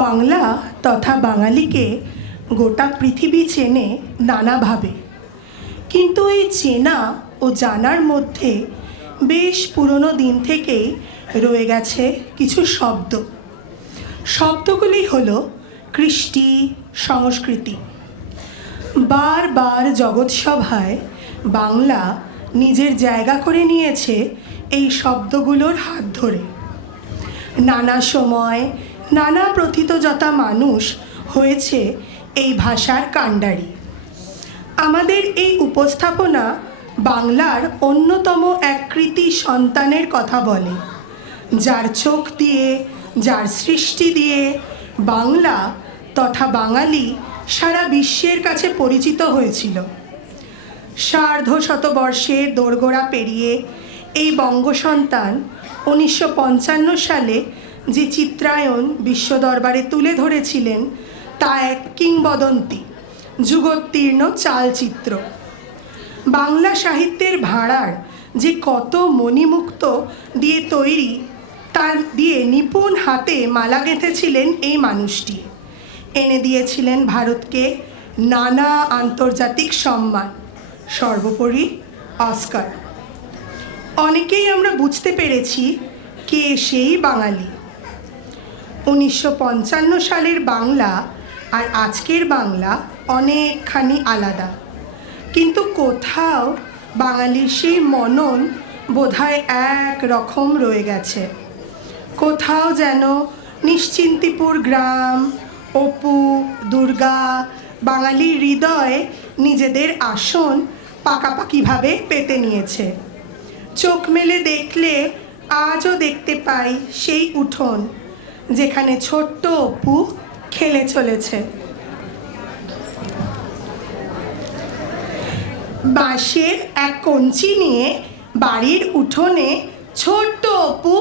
বাংলা তথা বাঙালিকে গোটা পৃথিবী চেনে নানাভাবে, কিন্তু এই চেনা ও জানার মধ্যে বেশ পুরনো দিন থেকেই রয়ে গেছে কিছু শব্দ। শব্দগুলি হলো কৃষ্টি, সংস্কৃতি। বারবার জগৎসভায় বাংলা নিজের জায়গা করে নিয়েছে এই শব্দগুলোর হাত ধরে। নানা সময় নানা প্রথিতযশা মানুষ হয়েছে এই ভাষার কাণ্ডারি। আমাদের এই উপস্থাপনা বাংলার অন্যতম এক কৃতি সন্তানের কথা বলে, যার চোখ দিয়ে, যার সৃষ্টি দিয়ে বাংলা তথা বাঙালি সারা বিশ্বের কাছে পরিচিত হয়েছিল। সার্ধশতবর্ষের দোরগোড়া পেরিয়ে এই বঙ্গসন্তান 1955 সালে যে চিত্রায়ণ বিশ্ব দরবারে তুলে ধরেছিলেন তা এক কিংবদন্তি, যুগোত্তীর্ণ চালচিত্র। বাংলা সাহিত্যের ভাঁড়ার যে কত মণিমুক্ত দিয়ে তৈরি, তার দিয়ে নিপুণ হাতে মালা গেঁথেছিলেন এই মানুষটি। এনে দিয়েছিলেন ভারতকে নানা আন্তর্জাতিক সম্মান, সর্বোপরি অস্কার। অনেকেই আমরা বুঝতে পেরেছি কে সেই বাঙালি। 1955 সালের বাংলা আর আজকের বাংলা অনেকখানি আলাদা, কিন্তু কোথাও বাঙালির সেই মনন বোধহয় এক রকম রয়ে গেছে। কোথাও যেন নিশ্চিন্তিপুর গ্রাম, অপু, দুর্গা বাঙালির হৃদয়ে নিজেদের আসন পাকাপাকিভাবে পেতে নিয়েছে। চোখ মেলে দেখলে আজও দেখতে পাই সেই উঠোন যেখানে ছোট্ট অপু খেলে চলেছে। বাঁশের এক কঞ্চি নিয়ে বাড়ির উঠোনে ছোট্ট অপু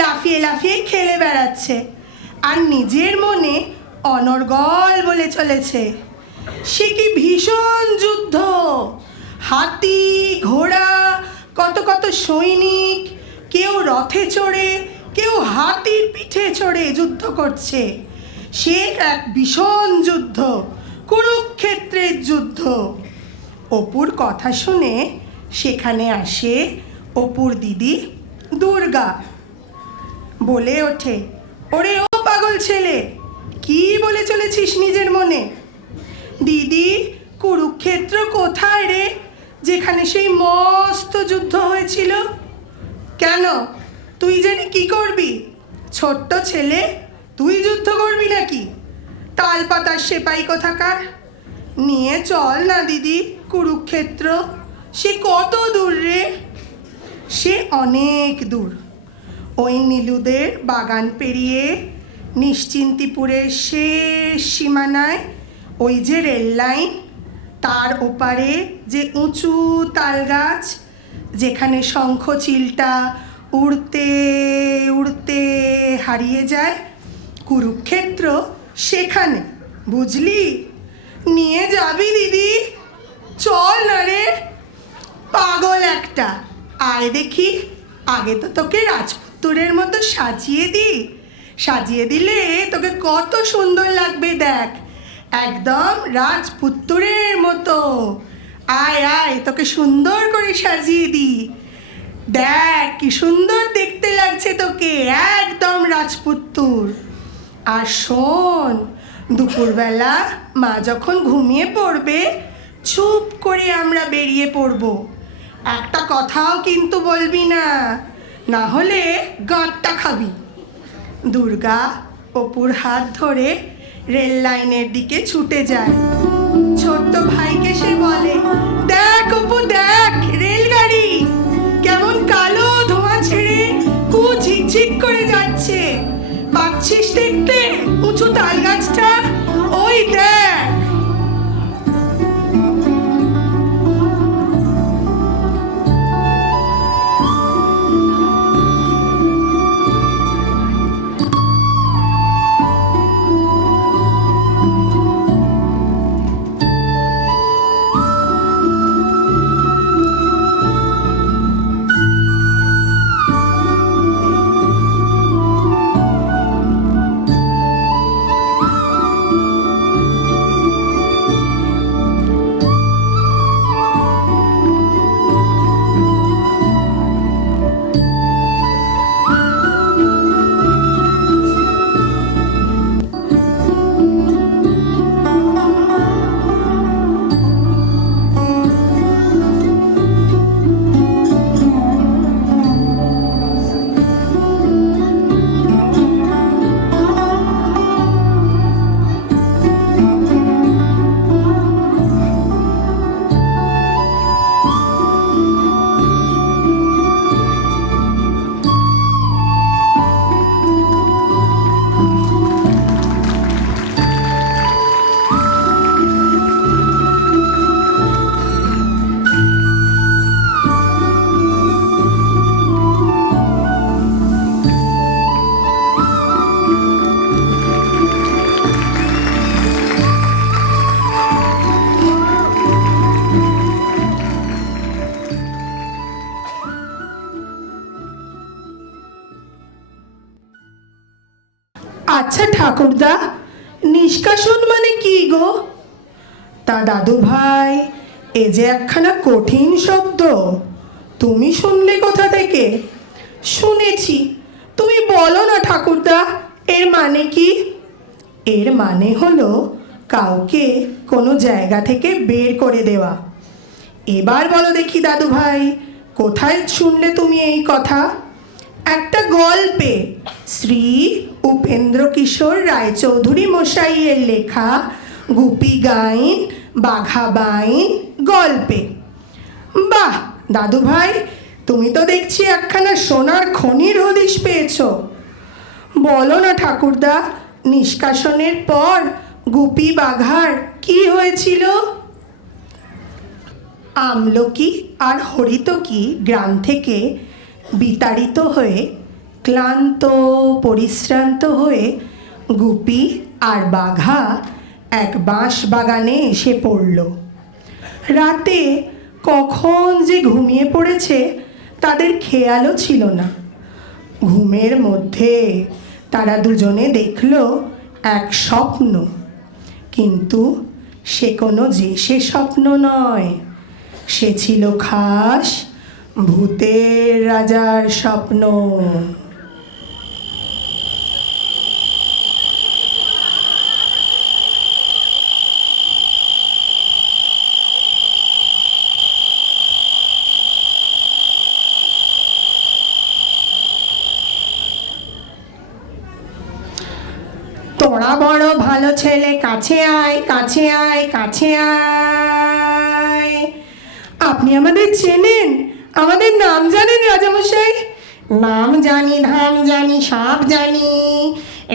লাফিয়ে লাফিয়ে খেলে বেড়াচ্ছে আর নিজের মনে অনর্গল বলে চলেছে, সে কি ভীষণ যুদ্ধ! হাতি, ঘোড়া, কত কত সৈনিক, কেউ রথে চড়ে, কেউ হাতির পিঠে চড়ে যুদ্ধ করছে। সে এক ভীষণ যুদ্ধ, কুরুক্ষেত্রের যুদ্ধ। অপুর কথা শুনে সেখানে আসে অপুর দিদি দুর্গা। বলে ওঠে, ওরে ও পাগল ছেলে, কি বলে চলেছিস নিজের মনে? দিদি, কুরুক্ষেত্র কোথায় রে, যেখানে সেই মস্ত যুদ্ধ হয়েছিল? কেন, তুই জেনে কি করবি? ছোট্ট ছেলে, তুই যুদ্ধ করবি নাকি? তালপাতার সেপাই কোথাকার! নিয়ে চল না দিদি কুরুক্ষেত্র। সে কত দূর রে? সে অনেক দূর। ওই নীলুদের বাগান পেরিয়ে নিশ্চিন্তিপুরের শেষ সীমানায় ওই যে রেল লাইন, তার ওপারে যে উঁচু তালগাছ, যেখানে শঙ্খচিলটা উড়তে উড়তে হারিয়ে যায়, কুরুক্ষেত্র সেখানে, বুঝলি? নিয়ে যাবি দিদি? চল না রে পাগল একটা, আয় দেখি। আগে তো তোকে রাজপুত্রের মতো সাজিয়ে দিলে তোকে কত সুন্দর লাগবে দেখ, একদম রাজপুত্রের মতো। আয় আয়, তোকে সুন্দর করে সাজিয়ে দি। দেখ কি সুন্দর দেখতে লাগছে তোকে, একদম রাজপুত্র। আর শোন, দুপুরবেলা মা যখন ঘুমিয়ে পড়বে, চুপ করে আমরা বেরিয়ে পড়ব। একটা কথাও কিন্তু বলবি না, না হলে গাঁটটা খাবি। দুর্গা অপুর হাত ধরে রেল লাইনের দিকে ছুটে যায়। ছোট্ট ভাইকে সে বলে, দেখ অপু দেখ, রেলগাড়ি কেমন কালো ধোঁয়া ছেড়ে ঝিকঝিক করে যাচ্ছে। পাচ্ছিস দেখতে উঁচু তাল গাছটা? ওই দেখ। আচ্ছা ঠাকুরদা, নিষ্কাশন মানে কি গো? তা দাদু ভাই, এ যে একখানা কঠিন শব্দ, তুমি শুনলে কোথা থেকে? শুনেছি, তুমি বলো না ঠাকুরদা, এর মানে কি? এর মানে হলো কাউকে কোনো জায়গা থেকে বের করে দেওয়া। এবার বলো দেখি দাদু ভাই, কোথায় শুনলে তুমি এই কথা? একটা গল্পে, শ্রী উপেন্দ্র কিশোর রায়চৌধুরী মশাইয়ের লেখা গুপি গাইন বাঘা বাইন গল্পে। বাহ দাদু ভাই, তুমি তো দেখছি একখানা সোনার খনির হদিশ পেয়েছ। বলো না ঠাকুরদা, নিষ্কাশনের পর গুপি বাঘার কি হয়েছিল? আমলকি আর হরিতকি গ্রাম থেকে বিতাড়িত হয়ে ক্লান্ত পরিশ্রান্ত হয়ে গুপি আর বাঘা এক বাঁশ বাগানে এসে পড়ল। রাতে কখন যে ঘুমিয়ে পড়েছে তাদের খেয়ালও ছিল না। ঘুমের মধ্যে তারা দুজনে দেখল এক স্বপ্ন, কিন্তু সে কোনো যে সে স্বপ্ন নয়, সে ছিল খাস ভূতের রাজার স্বপ্ন। তোরা বড় ভালো ছেলে, কাছে আয়, কাছে আয়, কাছে আয়। আপনি আমাদের চেনেন? আমাদের নাম জানেন রাজামশাই? নাম জানি, ধাম জানি, সব জানি।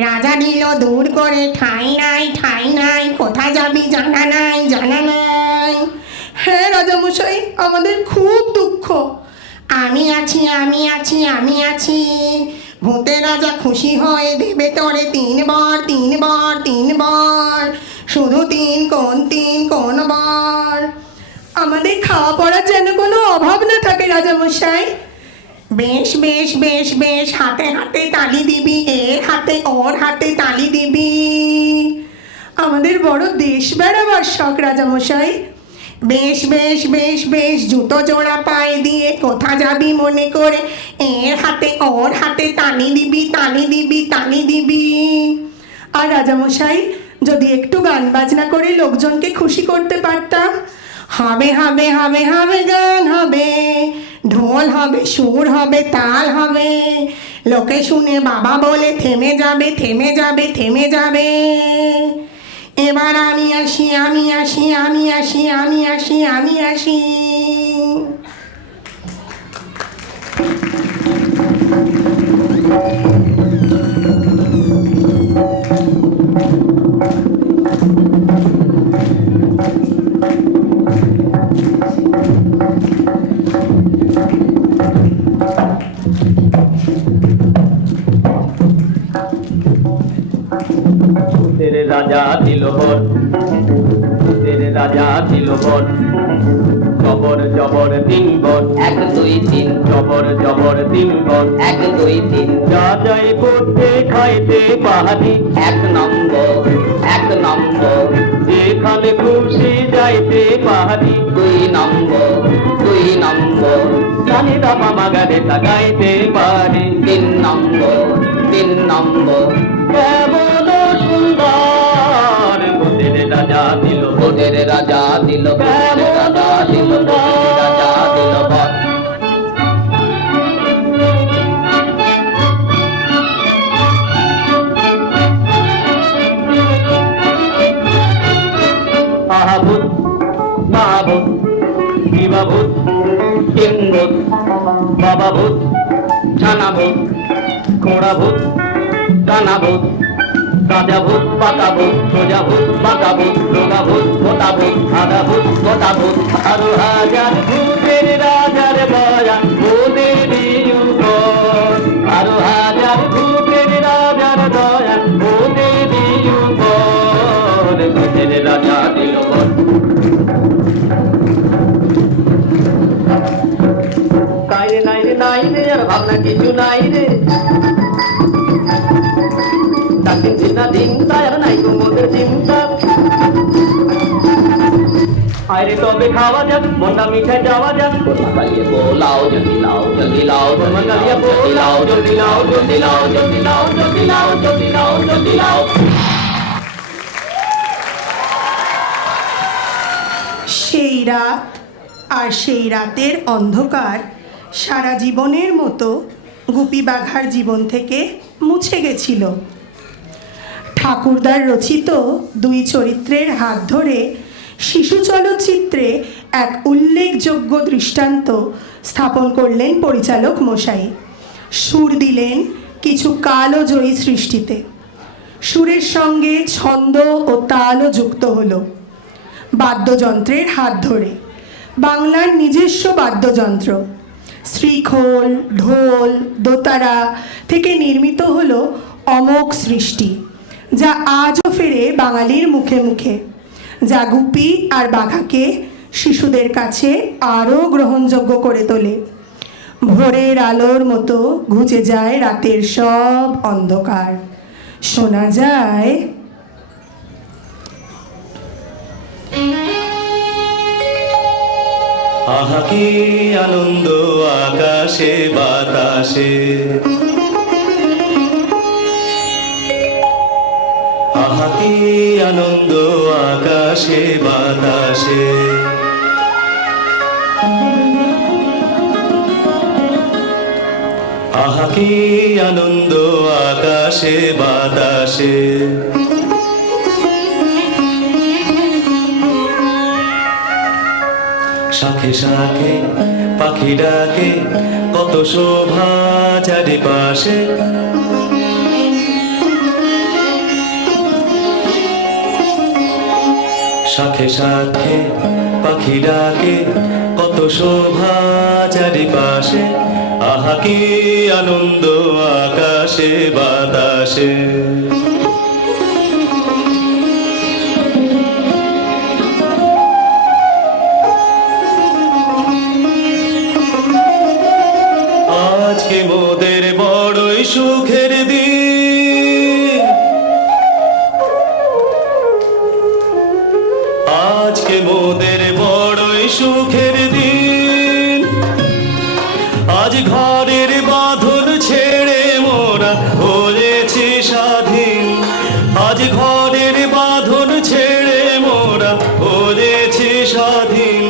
রাজা দিল দূর করে, ঠাঁই নাই, ঠাঁই নাই, কোথা যাবি জানা নাই, জানা নাই। হ্যাঁ রাজামশাই, আমাদের খুব দুঃখ। আমি আছি, আমি আছি, আমি আছি। ভূতের রাজা খুশি হয়ে দেবে তোরে 3 বার, 3 বার, 3 বার, শুধু 3 কোন বার। আমাদের খাওয়া পড়ার যেন কোনো অভাব না থাকে রাজামশাই। বেশ বেশ বেশ বেশ, হাতে হাতে তালি দিবি, এর হাতে ওর হাতে তালি দিবি। আমাদের বড় দেশ বেড়াবার শখ রাজামশাই। বেশ বেশ বেশ বেশ, জুতো জোড়া পায়ে দিয়ে কোথা যাবি মনে করে, এর হাতে ওর হাতে তালি দিবি, তালি দিবি, তালি দিবি। আর রাজামশাই, যদি একটু গান বাজনা করে লোকজনকে খুশি করতে পারতাম। হবে হবে হবে হবে, গান হবে, ঢোল হবে, সুর হবে, তাল হবে, লোকে শুনে বাবা বলে থেমে যাবে, থেমে যাবে, থেমে যাবে। এবার আমি আসি, আমি আসি, আমি আসি, আমি আসি, আমি আসি। ভূতের রাজা দিল বর, ভূতের রাজা দিল বর, জবর জবর 3 বর, 1 2 3, জবর জবর 3 বর, 1 2 3, যা যাই করতে খাইতে পাহাড়ি, 1 নম্বর, 1 নম্বর, যেখানে খুশি যাইতে পাহাড়ি, 2 নম্বর, 2 নম্বর, জানি দামা মাগারে তাকাইতে পারি, 3 নম্বর, 3 নম্বর, কেমন সুন্দর ভূতের রাজা দিল বর, ভূতের রাজা দিল, ভূতের রাজা দিল, ভূতের রাজা দিল বর। আহাভূত মহাভূত শিবাভূত কিম্ভূত, বাবাভূত ছানাভূত ঘোড়াভূত কানাভূত রাজাভূত পাকাভূত সোজাভূত বাঁকাভূত রোগাভূত মোটাভূত আদাভূত গোটাভূত আরো হাজার ভূতের রাজার বয়া ওদের উপর, আরো হাজার ভূতের রাজার দয়া ওদের উপর, ভূতের রাজা দিল বর। কাইরে নাইরে নাইরে আর ভাবনা কিছু নাই রে, ডাকতে চিন্তা আর নাই গো মোদের চিন্তা। আরে তবে খাওয়া যাক, মনটা মিঠে যাওয়া যাক। কোথা কালিয়ে পোলাও জলদি লাও জলদি লাও কোথা কালিয়ে পোলাও, জলদি লাও জলদি লাও জলদি লাও জলদি লাও জলদি লাও জলদি লাও। সেই রাত আর সেই রাতের অন্ধকার সারা জীবনের মতো গুপি বাঘার জীবন থেকে মুছে গেছিল। ঠাকুরদার রচিত দুই চরিত্রের হাত ধরে শিশু চলচ্চিত্রে এক উল্লেখযোগ্য দৃষ্টান্ত স্থাপন করলেন পরিচালক মশাই। সুর দিলেন কিছু কালজয়ী সৃষ্টিতে। সুরের সঙ্গে ছন্দ ও তালও যুক্ত হলো বাদ্যযন্ত্রের হাত ধরে। বাংলার নিজস্ব বাদ্যযন্ত্র শ্রীখোল, ঢোল, দোতারা থেকে নির্মিত হলো অমোঘ সৃষ্টি, যা আজও ফেরে বাঙালির মুখে মুখে, যা গুপি আর বাঘাকে শিশুদের কাছে আরও গ্রহণযোগ্য করে তোলে। ভোরের আলোর মতো ঘুচে যায় রাতের সব অন্ধকার। শোনা যায় আহা কি আনন্দ আকাশে বাতাসে, আহা কি আনন্দ আকাশে বাতাসে। আহা কি আনন্দ আকাশে বাতাসে। শাখে শাখে পাখি ডাকে কত শোভা চারিপাশে। শাখে শাখে পাখি ডাকে কত শোভা চারিপাশে। আহা কি আনন্দ আকাশে বাতাসে। আজকে মোদের বড়ই সুখের দিন, আজকে মোদের বড়ই সুখের দিন। আজ ঘরের বাঁধন ছেড়ে মোরা হয়েছি স্বাধীন। আজ ঘরের বাঁধন ছেড়ে মোরা হয়েছি স্বাধীন।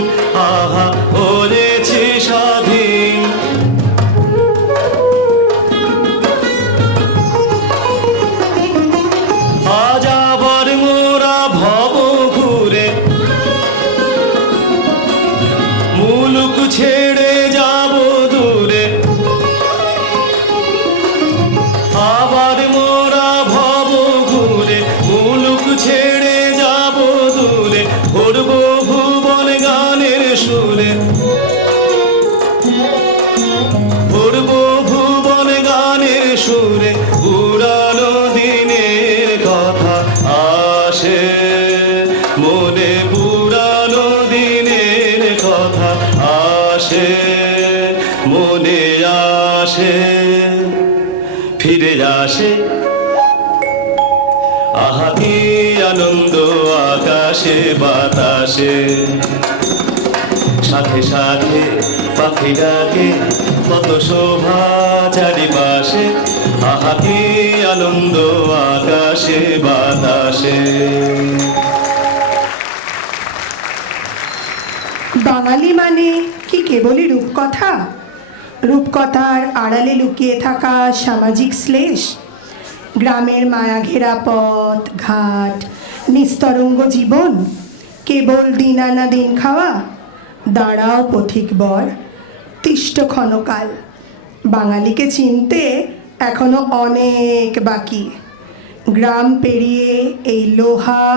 আহা হয়েছি স্বাধীন। আজ আবার মোরা ভব ঘুরে মুলুক ছেড়ে যাব দূরে। আবার মোরা ভব ঘুরে মুলুক ছেড়ে যাব দূরে। করব ভুবন গানের সুরে, করব ভুবন গানের সুরে। পুরানো দিনের কথা আসে মনে, পুরানো দিনের কথা আসে মনে আসে, ফিরে আসে। আহা কি আনন্দ আকাশে বাতাসে। সাথে সাথে পাখি ডাকে কত শোভা চারিপাশে। আহা কি আনন্দ আকাশে বাতাসে। বাঙালি মানে কি কেবলই রূপকথা? রূপকথার আড়ালে লুকিয়ে থাকা সামাজিক শ্লেষ, গ্রামের মায়া ঘেরা পথ ঘাট, নিস্তরঙ্গ জীবন, কেবল দিন আনা দিন খাওয়া। দাঁড়াও পথিক বর, তিষ্ট ক্ষণকাল। বাঙালিকে চিনতে এখনো অনেক বাকি। গ্রাম পেরিয়ে এই লোহা,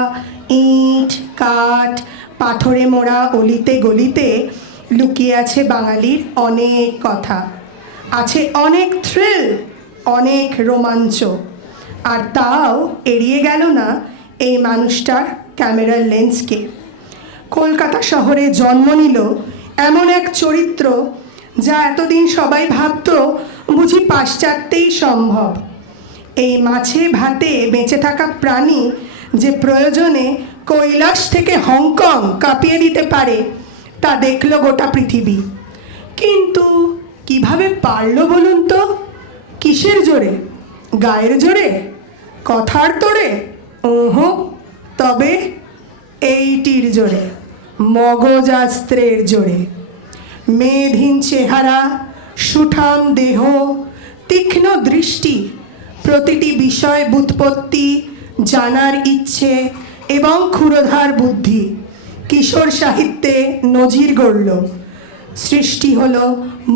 ইট, কাঠ, পাথরে মোড়া অলিতে গলিতে লুকিয়ে আছে বাঙালির অনেক কথা। আছে অনেক থ্রিল, অনেক রোমাঞ্চ। আর তাও এড়িয়ে গেল না এই মানুষটার ক্যামেরার লেন্সকে। কলকাতা শহরে জন্ম নিল এমন এক চরিত্র যা এতদিন সবাই ভাবত বুঝি পাশ্চাত্যেই সম্ভব। এই মাছে ভাতে বেঁচে থাকা প্রাণী যে প্রয়োজনে কৈলাস থেকে হংকং কাঁপিয়ে দিতে পারে তা দেখল গোটা পৃথিবী। কিন্তু কিভাবে পারল বলুন তো? কিসের জোরে? গায়ের জোরে? কথার তোড়ে? ওহো, তবে এইটির জোরে, মগজাস্ত্রের জোরে। মেধহীন চেহারা, সুঠাম দেহ, তীক্ষ্ণ দৃষ্টি, প্রতিটি বিষয় ব্যুৎপত্তি জানার ইচ্ছে এবং ক্ষুরধার বুদ্ধি কিশোর সাহিত্যে নজির গড়ল। সৃষ্টি হলো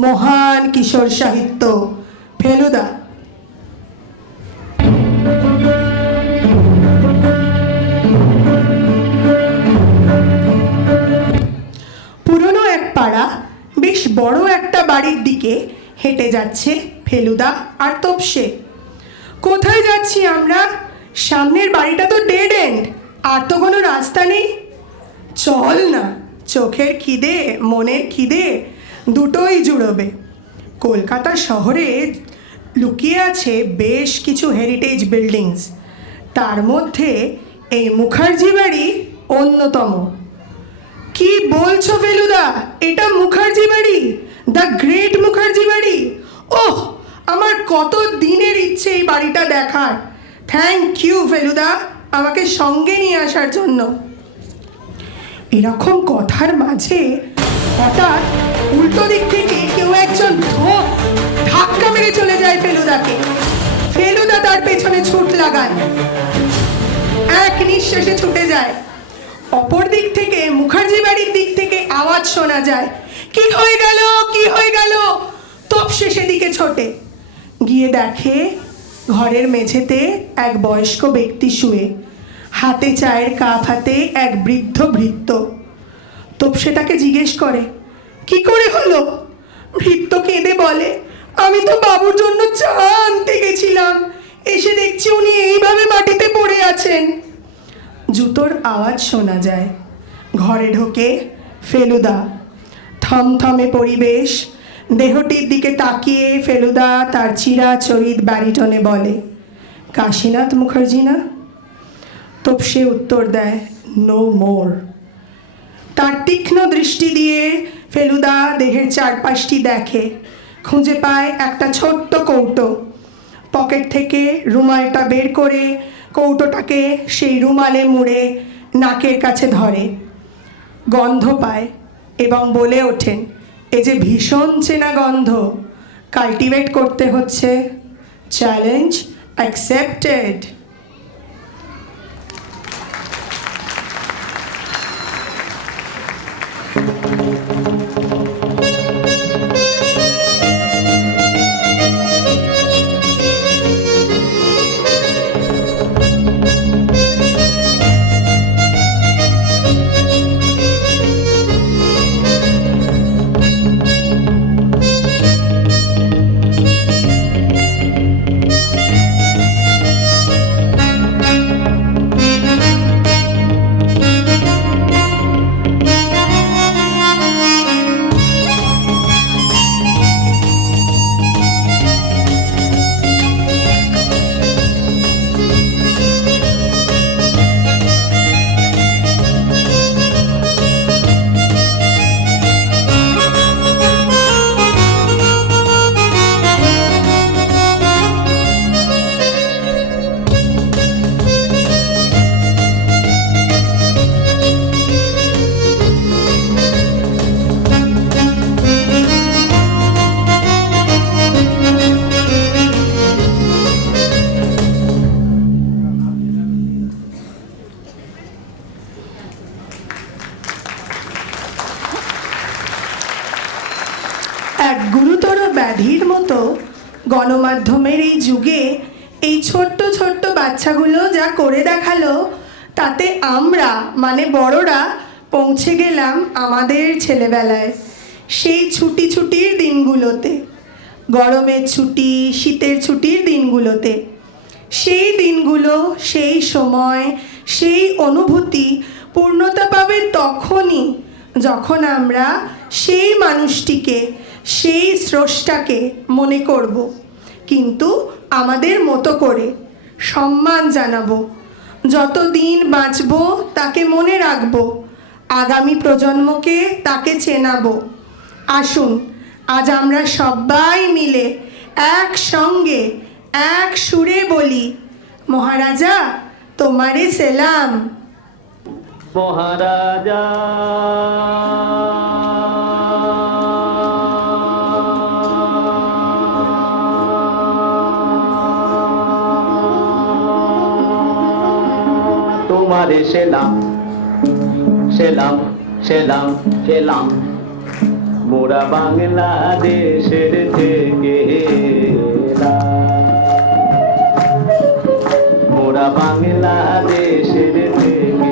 মহান কিশোর সাহিত্য। ফেলুদা। পুরনো এক পাড়া বেশ বড় একটা বাড়ির দিকে হেঁটে যাচ্ছে ফেলুদা আর তোপসে। কোথায় যাচ্ছি আমরা? সামনের বাড়িটা তো ডেড এন্ড, আর তো কোনো রাস্তা নেই। চল না, চোখের খিদে মনের খিদে দুটোই জুড়োবে। কলকাতা শহরে লুকিয়ে আছে বেশ কিছু হেরিটেজ বিল্ডিংস, তার মধ্যে এই মুখার্জি বাড়ি অন্যতম। কি বলছো ফেলুদা? এটা মুখার্জি বাড়ি? দ্য গ্রেট মুখার্জি বাড়ি? ওহ, আমার কত দিনের ইচ্ছে এই বাড়িটা দেখার। থ্যাংক ইউ ফেলুদা, আমাকে সঙ্গে নিয়ে আসার জন্য। এরকম কথার মাঝে হঠাৎ উল্টো দিক থেকে কেউ একজন ধাক্কা মেরে চলে যায় ফেলুদাকে। ফেলুদা তার পেছনে ছুট লাগায়, এক নিঃশ্বাসে ছুটে যায়। অপর দিক থেকে মুখার্জি বাড়ির দিক থেকে আওয়াজ শোনা যায়, কি হয়ে গেল, কি হয়ে গেল? তোপসে সেদিকে ছোটে গিয়ে দেখে ঘরের মেঝেতে এক বয়স্ক ব্যক্তি শুয়ে, হাতে চায়ের কাপ হাতে এক বৃদ্ধ ভৃত্য। তোপসে তাকে জিজ্ঞেস করে, কি করে হলো? ভৃত্য কেঁদে বলে, আমি তো বাবুর জন্য চা আনতে গেছিলাম, এসে দেখছি উনি এইভাবে মাটিতে পড়ে আছেন। জুতোর আওয়াজ শোনা যায়। ঘরে ঢোকে ফেলুদা। থমথমে পরিবেশ। দেহটির দিকে তাকিয়ে ফেলুদা তার চিরাচরিত ব্যারিটনে বলে, কাশীনাথ মুখার্জি না? তোপসে উত্তর দেয়, নো মোর। তার তীক্ষ্ণ দৃষ্টি দিয়ে ফেলুদা দেহের চারপাশটি দেখে, খুঁজে পায় একটা ছোট্ট কৌটো। পকেট থেকে রুমালটা বের করে কৌটোটাকে সেই রুমালে মুড়ে নাকের কাছে ধরে, গন্ধ পায় এবং বলে ওঠেন, এ যে ভীষণ চেনা গন্ধ, কাল্টিভেট করতে হচ্ছে। Challenge accepted. এক গুরুতর ব্যাধির মতো গণমাধ্যমের এই যুগে এই ছোট্ট ছোট্ট বাচ্চাগুলো যা করে দেখালো, তাতে আমরা মানে বড়রা পৌঁছে গেলাম আমাদের ছেলেবেলায়, সেই ছুটির দিনগুলোতে, গরমের ছুটি, শীতের ছুটির দিনগুলোতে। সেই দিনগুলো, সেই সময়, সেই অনুভূতি পূর্ণতা পাবে তখনই যখন আমরা সেই মানুষটিকে, সেই স্রষ্টাকে মনে করব। কিন্তু আমাদের মতো করে সম্মান জানাবো। যতদিন বাঁচবো তাকে মনে রাখবো, আগামী প্রজন্মকে তাকে চেনাবো। আসুন আজ আমরা সবাই মিলে একসঙ্গে এক সুরে বলি, মহারাজা তোমারে সেলাম। মহারাজা তোমারে সেলাম সেলাম সেলাম সেলাম, মোরা বাংলাদেশের থেকে এলাম, মোরা বাংলাদেশের থেকে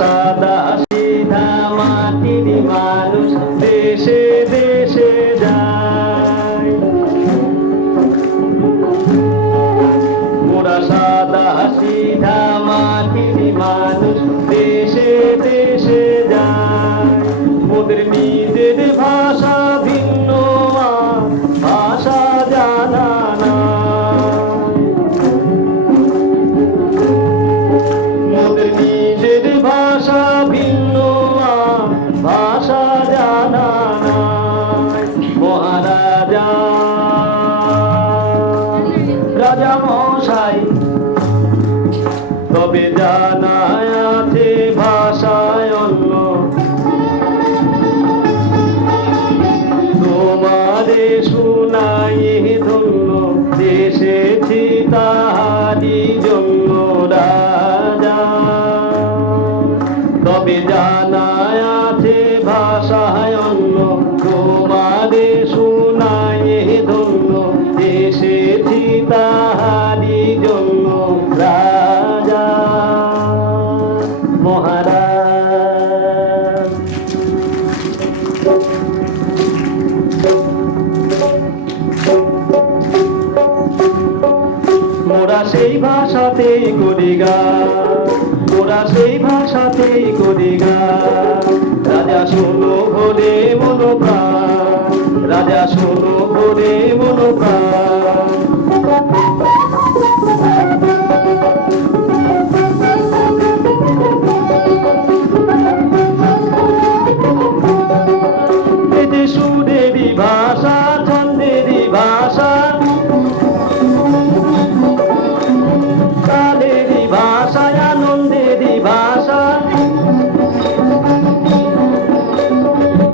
সাদা সিধা মাটির মানুষ দেশে দেশে যায়, মোরা সাদা সিধা মাটির মানুষ দেশে দেশে যায়, মোদের নিজের ভাষা ভিন্ন ভাষা জানা না, মোদের নিজের ভাষা ভিন্ন ভাষা জানা নাই। মহারাজা রাজা মশাই তবে জানা আছে ভাষায় অন্য, তোমারে শুনাই ধন্য এসেছি তাহারি জন্য রাজা, তবে জানা আছে ভাষায় অন্য, তোমারে শুনাই ধন্য এসেছি তাহারি জন্য রাজা। মহারাজ মোরা সেই ভাষাতেই করি গান, মোরা সেই ভাষাতেই করি গান, রাজা শোনো ভরে মনোপ্রাণ, রাজা শোনো ভরে মনোপ্রাণ, এই যে সুরেরই ভাষা ছন্দেরই ভাষা তালেরই ভাষা আনন্দেরই ভাষা,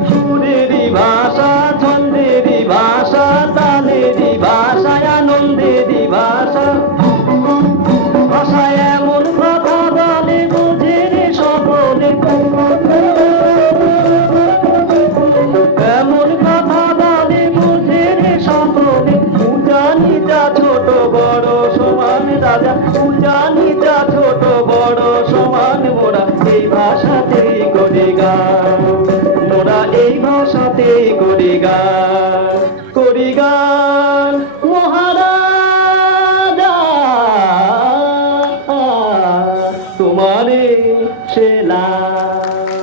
সুরেরই ভাষা ছন্দেরই ভাষা তালেরই ভাষা আনন্দেরই ভাষা, ভাষায় এমন কথা বলে বুঝে রে সকলে, এমন কথা বলে বুঝে রে সকলে, উঁচা নিচা ছোট বড় সমান রাজা, উঁচা নিচা ছোট বড় সমান, মোরা এই ভাষাতেই করি গান, মোরা এই ভাষাতেই করি গান, করি গান। মহারাজা তোমারে সেলাম।